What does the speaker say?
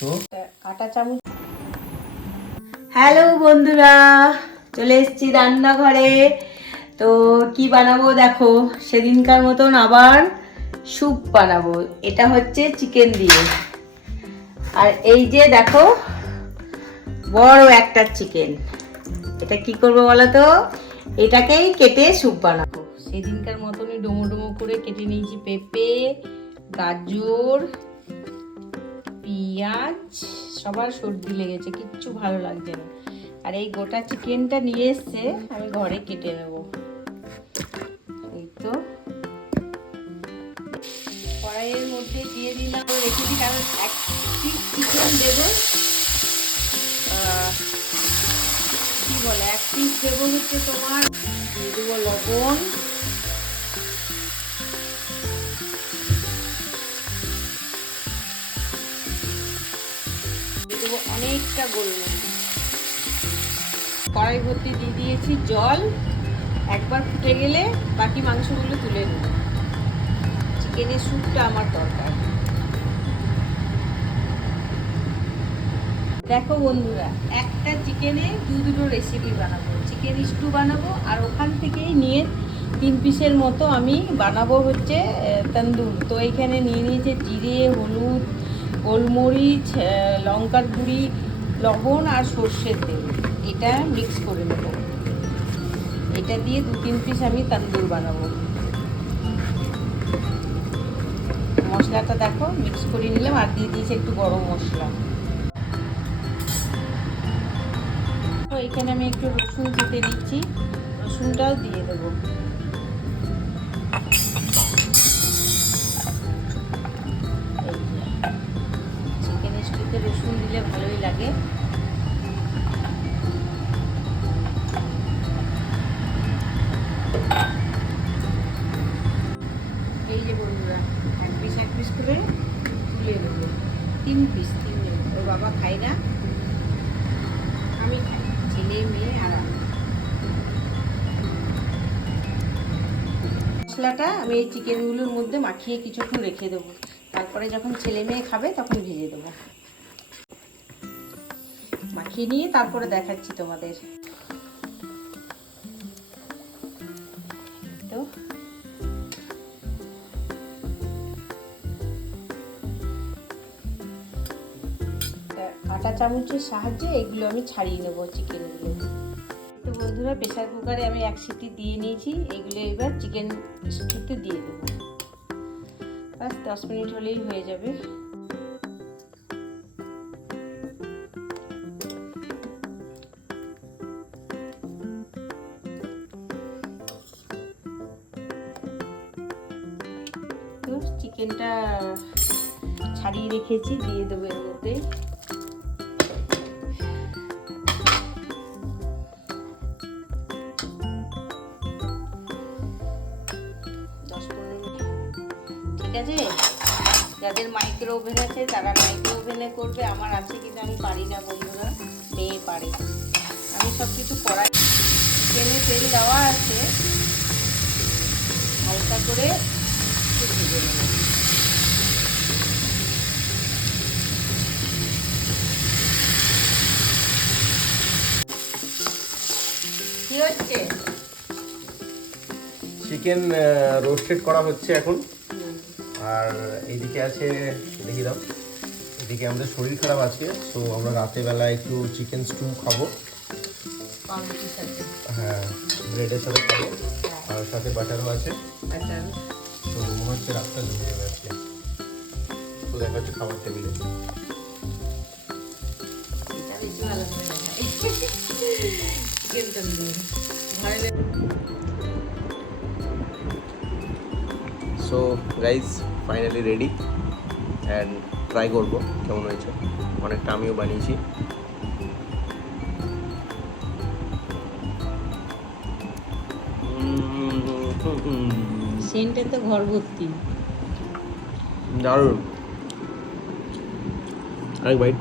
তো কাটা চামচ। হ্যালো বন্ধুরা চলে এসেছি রান্নাঘরে। তো কি বানাবো দেখো সেদিনকার মতন আবার স্যুপ বানাবো। এটা হচ্ছে চিকেন দিয়ে। আর এই যে দেখো বড় একটা চিকেন। এটা কি করব বলো তো? এটাকেই কেটে স্যুপ বানাবো। সেদিনকার মতনই ডোমো ডোমো করে কেটে নিয়েছি পেঁপে গাজর পেঁয়াজ, সবার সর্দি লেগেছে, কিচ্ছু ভালো লাগছে না। আর এই গোটা চিকেনটা নিয়ে এসছে, আমি ঘরে কেটে নেব। এই তো। কড়াইয়ের মধ্যে দিয়ে দিলাম, রেখে দিই কারণ এক পিস চিকেন দেব। কি বলে, এক পিস দেবো হচ্ছে তোমার, দিয়ে দেবো লবণ। দেবো অনেকটা গোলমরিচ কড়াই ভর্তি দিয়ে দিয়েছি জল। একবার ফুটে গেলে বাকি মাংসগুলো তুলে নেব। চিকেনের স্যুপটা আমার দরকার। দেখো বন্ধুরা, একটা চিকেনে দু দুটো রেসিপি বানাবো। চিকেন স্টু বানাবো আর ওখান থেকেই নিয়ে তিন পিসের মতো আমি বানাবো হচ্ছে তন্দুর। তো এইখানে নিয়ে নিয়েছে জিরে, হলুদ গোলমরিচ লঙ্কার গুঁড়ি, লবণ আর সর্ষের তেল। এটা মিক্স করে নেব। এটা দিয়ে দু, তিন পিস আমি তন্দুর বানাবো। মশলাটা দেখো মিক্স করে নিলাম আর দিয়ে দিয়েছি একটু গরম মশলা। তো এখানে আমি একটু রসুন কেটে নিচ্ছি। রসুনটাও দিয়ে দেবো। দিলে ভালোই লাগে। এই যে বন্ধুরা, এক পিস এক পিস করে তুলে দেবো তিন পিস তিন ওর বাবা খাই না। আমি খাই। ছেলে, মেয়ে আর মশলাটা আমি এই চিকেনগুলোর মধ্যে মাখিয়ে কিছুক্ষণ রেখে দেবো। তারপরে যখন ছেলে, মেয়ে খাবে, তখন ভেজে দেবো। মাখিয়ে নিয়ে তারপরে দেখাচ্ছি তোমাদের। তো। কাঁটা চামচের সাহায্যে এগুলো আমি ছাড়িয়ে নেব চিকেনগুলো তো বন্ধুরা প্রেশার কুকারে আমি এক সিটি দিয়ে নিয়েছি, এগুলো এবার চিকেন স্টুতে দিয়ে দেবো। বাস দশ মিনিট হলেই হয়ে যাবে। চিকেনটা ছাড়িয়ে রেখেছি, দিয়ে দেবো এর মধ্যে। ঠিক আছে? যাদের মাইক্রো ওভেন আছে, তারা মাইক্রো ওভেনে করবে। আমার আছে কিন্তু আমি পারি না, বন্ধুরা। মেয়ে পারে। আমি সব কিছু করাই। চিকেনে তেল দেওয়া আছে। হালকা করে একটু ভেজে নেব কি হচ্ছে? চিকেন রোস্টেড করা হচ্ছে এখন। আর এইদিকে আছে দেখি দাও। এদিকে আমাদের শরীর খারাপ আছে তো আমরা রাতের বেলা একটু চিকেন স্টু খাব। হ্যাঁ ব্রেডের সাথে খাব। আর সাথে বাটারও আছে। তো মনে হচ্ছে রাতটা জমে যাবে আজকে। তো দেখা হচ্ছে খাবার টেবিলে ঘরে so guys finally ready and try করব কেমন হয়েছে? অনেকটা আমিও বানিয়েছি। সেন্টে তো ঘর ভর্তি। দারুণ। আরেক বাইট